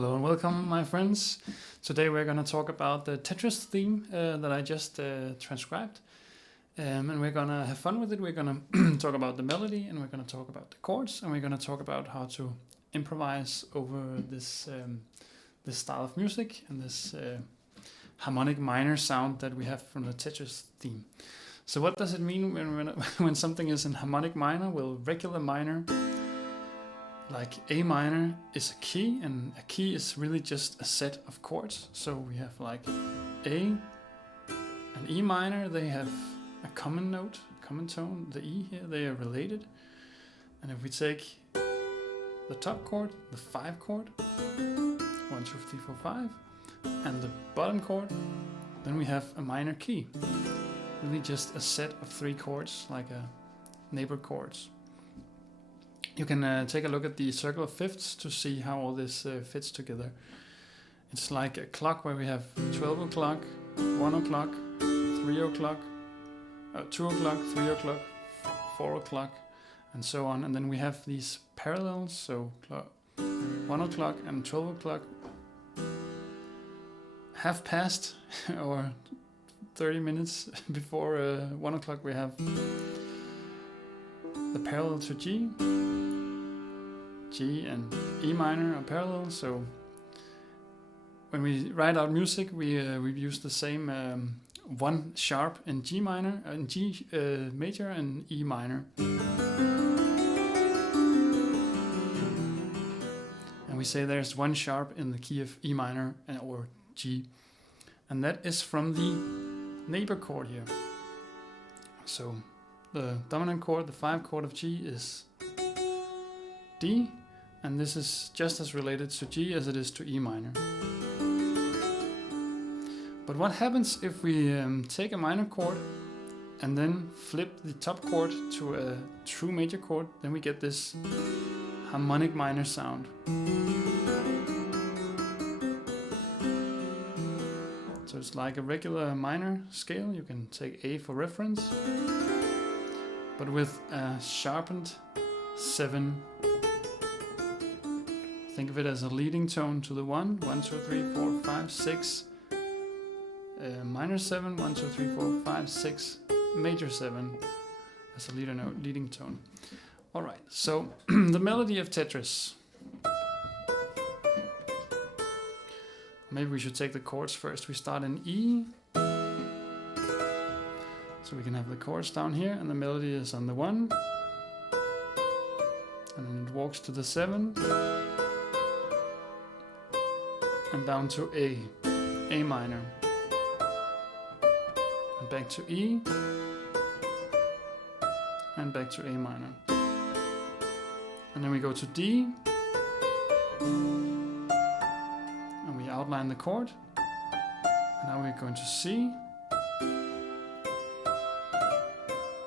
Hello and welcome, my friends. Today we're going to talk about the Tetris theme that I just transcribed. And we're going to have fun with it. We're going to talk about the melody, and we're going to talk about the chords, and we're going to talk about how to improvise over this style of music and this harmonic minor sound that we have from the Tetris theme. So what does it mean when something is in harmonic minor? Well, regular minor, like A minor, is a key, and a key is really just a set of chords. So we have like A and E minor, they have a common note, common tone. The E here, they are related. And if we take the top chord, the 5 chord, 1, 2, 3, 4, 5, and the bottom chord, then we have a minor key. Really just a set of 3 chords, like a neighbor chords. You can take a look at the circle of fifths to see how all this fits together. It's like a clock where we have 12 o'clock, 1 o'clock, 3 o'clock, 2 o'clock, 3 o'clock, 4 o'clock, and so on. And then we have these parallels, so 1 o'clock and 12 o'clock have passed, or 30 minutes before 1 o'clock we have the parallel to G. G and E minor are parallel, so when we write out music, we use the same 1 sharp in G minor, in G major, and E minor. And we say there's 1 sharp in the key of E minor or G, and that is from the neighbor chord here. So the dominant chord, the 5 chord of G, is D, and this is just as related to G as it is to E minor. But what happens if we take a minor chord and then flip the top chord to a true major chord? Then we get this harmonic minor sound. So it's like a regular minor scale. You can take A for reference, but with a sharpened 7. Think of it as a leading tone to the 1, 1, 2, 3, 4, 5, 6, minor 7, 1, 2, 3, 4, 5, 6, major 7 as a leading tone. Alright, so the melody of Tetris. Maybe we should take the chords first. We start in E, so we can have the chords down here, and the melody is on the 1, and then it walks to the 7, and down to A minor, and back to E, and back to A minor, and then we go to D, and we outline the chord, and now we're going to C,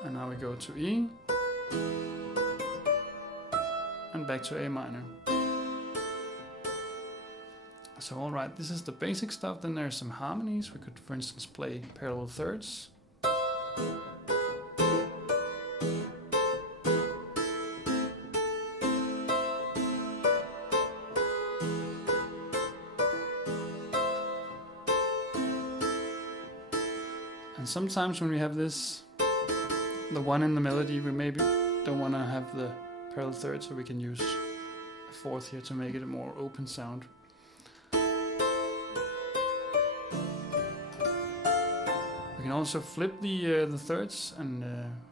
and now we go to E, and back to A minor. So alright, this is the basic stuff. Then there's some harmonies. We could, for instance, play parallel thirds. And sometimes when we have this, the 1 in the melody, we maybe don't want to have the parallel third, so we can use a 4th here to make it a more open sound. We can also flip the thirds, and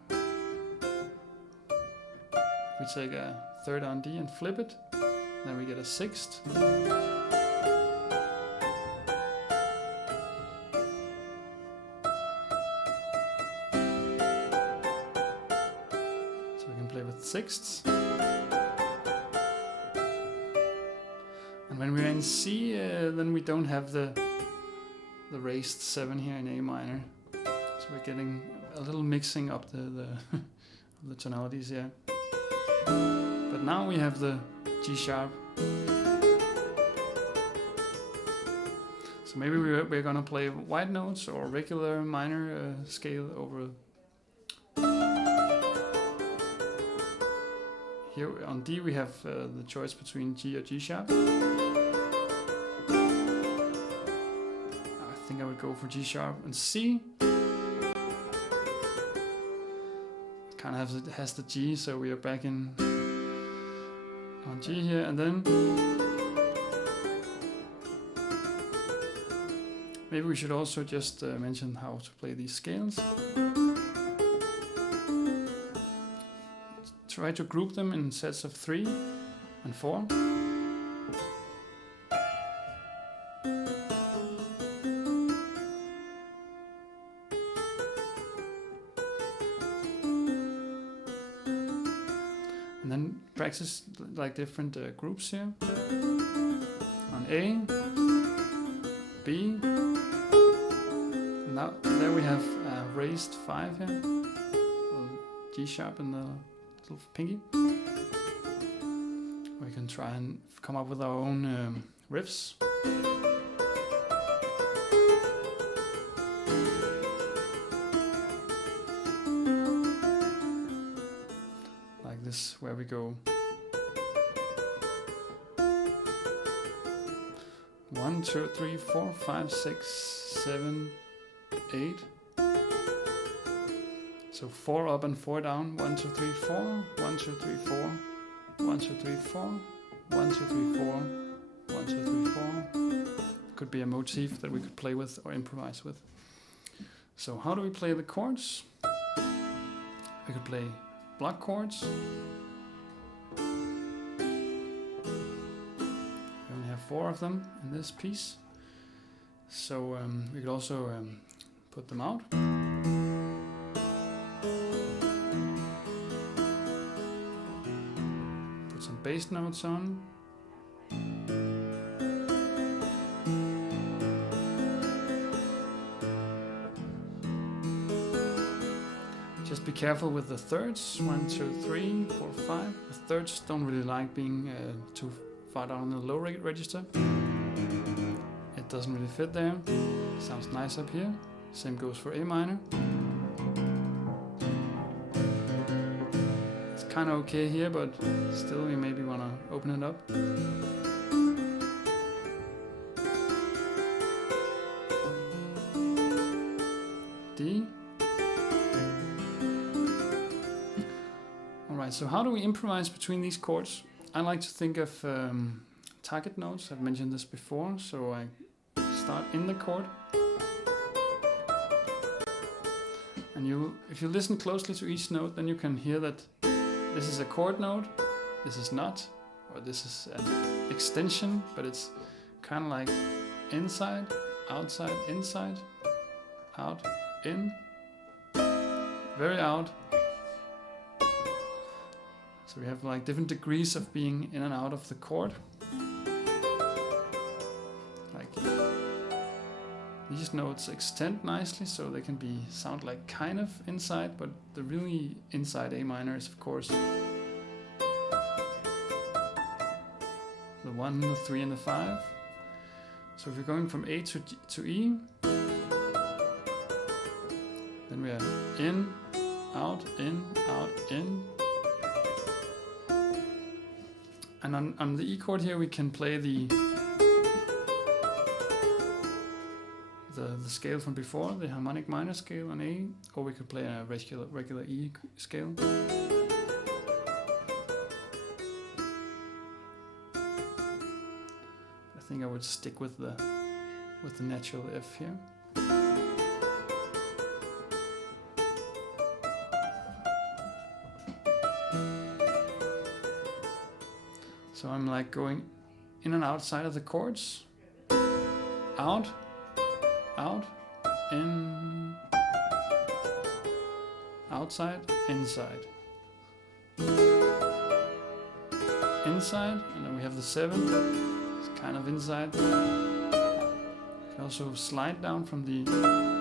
we take a 3rd on D and flip it, then we get a 6th. So we can play with 6ths. And when we're in C, then we don't have the raised 7 here in A minor. So we're getting a little mixing up the tonalities here. But now we have the G sharp. So maybe we're gonna play wide notes or regular minor scale over. Here on D we have the choice between G or G sharp. go for G sharp and C. Kind of has the G, so we are back in on G here, and then maybe we should also just mention how to play these scales. Try to group them in sets of 3 and 4. And then practice like different groups here. On A, B. Now there we have raised 5 here. G sharp in the little pinky. We can try and come up with our own riffs. Like this, where we go 1, 2, 3, 4, 5, 6, 7, 8. So 4 up and 4 down. 1, 2, 3, 4. 1, 2, 3, 4. 1, 2, 3, 4. 1, 2, 3, 4. 1, 2, 3, 4. Could be a motif that we could play with or improvise with. So how do we play the chords? We could play block chords. We only have 4 of them in this piece. So we could also put them out. Put some bass notes on. Just be careful with the thirds. 1, 2, 3, 4, 5. The thirds don't really like being too far down in the low register. It doesn't really fit there. Sounds nice up here. Same goes for A minor. It's kind of okay here, but still you maybe want to open it up. D. Alright, so how do we improvise between these chords? I like to think of target notes. I've mentioned this before, so I start in the chord. And if you listen closely to each note, then you can hear that this is a chord note, this is not, or this is an extension, but it's kind of like inside, outside, inside, out, in, very out. So we have like different degrees of being in and out of the chord. Like these notes extend nicely, so they can sound like kind of inside, but the really inside A minor is of course the 1, the 3, and the 5. So if you're going from A to E, then we are in, out, in, out, in. And on the E chord here we can play the scale from before, the harmonic minor scale on A, or we could play a regular E scale. I think I would stick with the natural F here. So I'm like going in and outside of the chords. Out, out, in, outside, inside. Inside, and then we have the 7. It's kind of inside. You can also slide down from the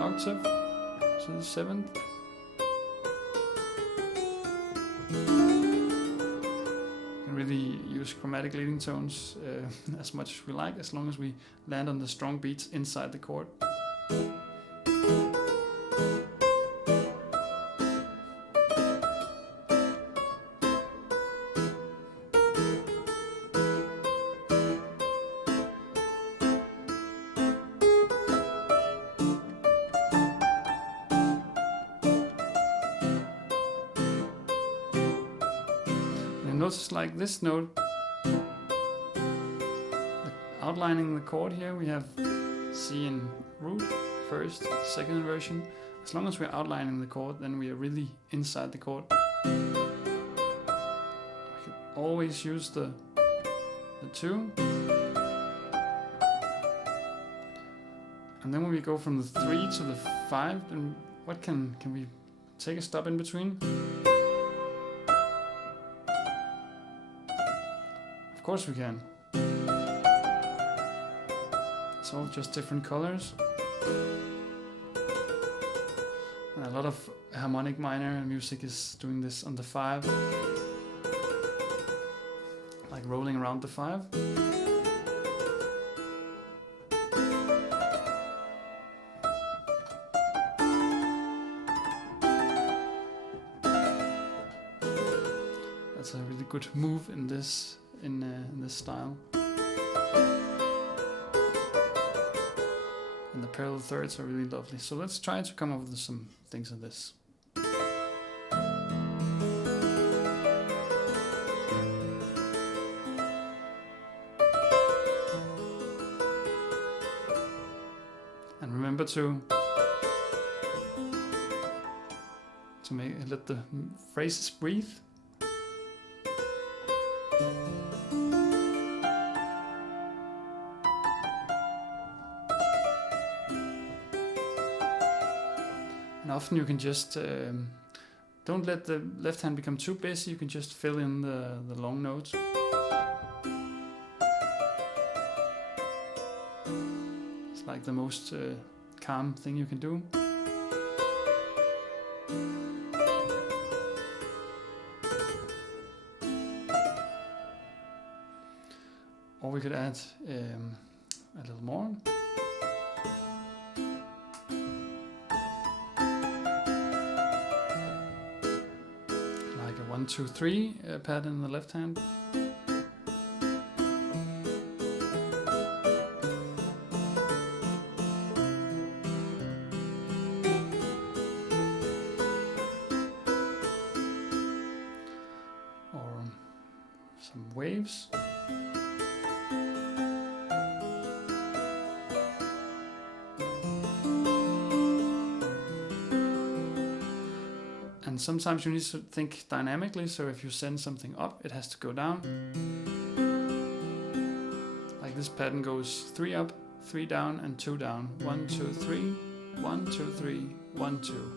octave to the 7th. Really use chromatic leading tones as much as we like, as long as we land on the strong beats inside the chord. notice like this note, outlining the chord here, we have C in root, first, second inversion. As long as we're outlining the chord, then we are really inside the chord. We can always use the 2. And then when we go from the 3 to the 5, then what can we take a stop in between? Of course we can. It's all just different colors. And a lot of harmonic minor music is doing this on the 5. Like rolling around the 5. That's a really good move in this style. And the parallel thirds are really lovely. So let's try to come up with some things in this. And remember to let the phrases breathe. And often you can just don't let the left hand become too busy. You can just fill in the long notes. It's like the most calm thing you can do. Or we could add a little more. Like a 1, 2, 3 pattern in the left hand. Or some waves. And sometimes you need to think dynamically, so if you send something up, it has to go down. Like this pattern goes 3 up, 3 down, and 2 down. 1, 2, 3, 1, 2, 3, 1, 2.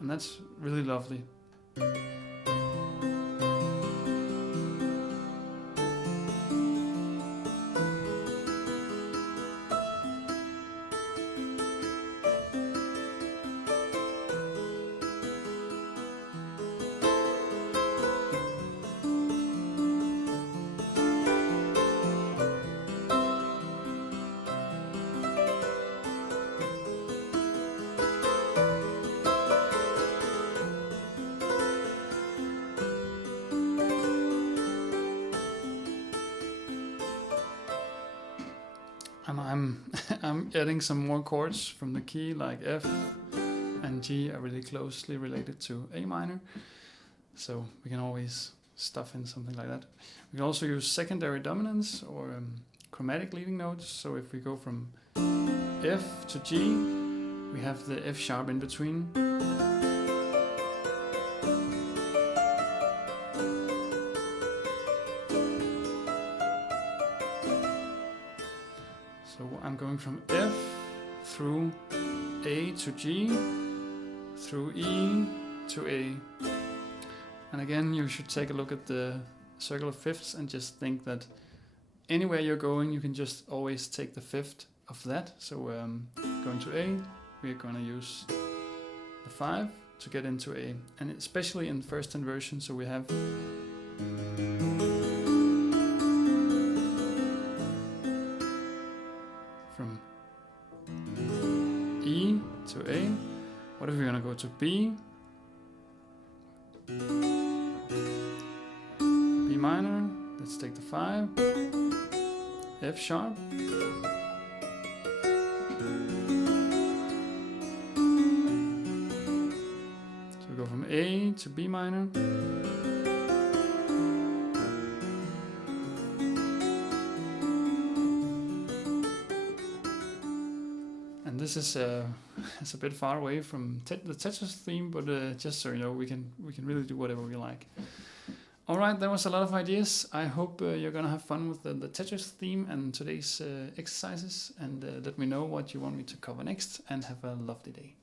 And that's really lovely. And I'm adding some more chords from the key, like F and G are really closely related to A minor. So we can always stuff in something like that. We can also use secondary dominants or chromatic leading notes. So if we go from F to G, we have the F sharp in between. So I'm going from F through A to G, through E to A. And again, you should take a look at the circle of fifths and just think that anywhere you're going, you can just always take the fifth of that. So going to A, we're going to use the 5 to get into A. And especially in first inversion, so we have from E to A. What if we're going to go to B? B minor, let's take the 5, F sharp, so we go from A to B minor, this is it's a bit far away from the Tetris theme, but just so you know, we can really do whatever we like. All right, that was a lot of ideas. I hope you're gonna have fun with the Tetris theme and today's exercises, and let me know what you want me to cover next, and have a lovely day.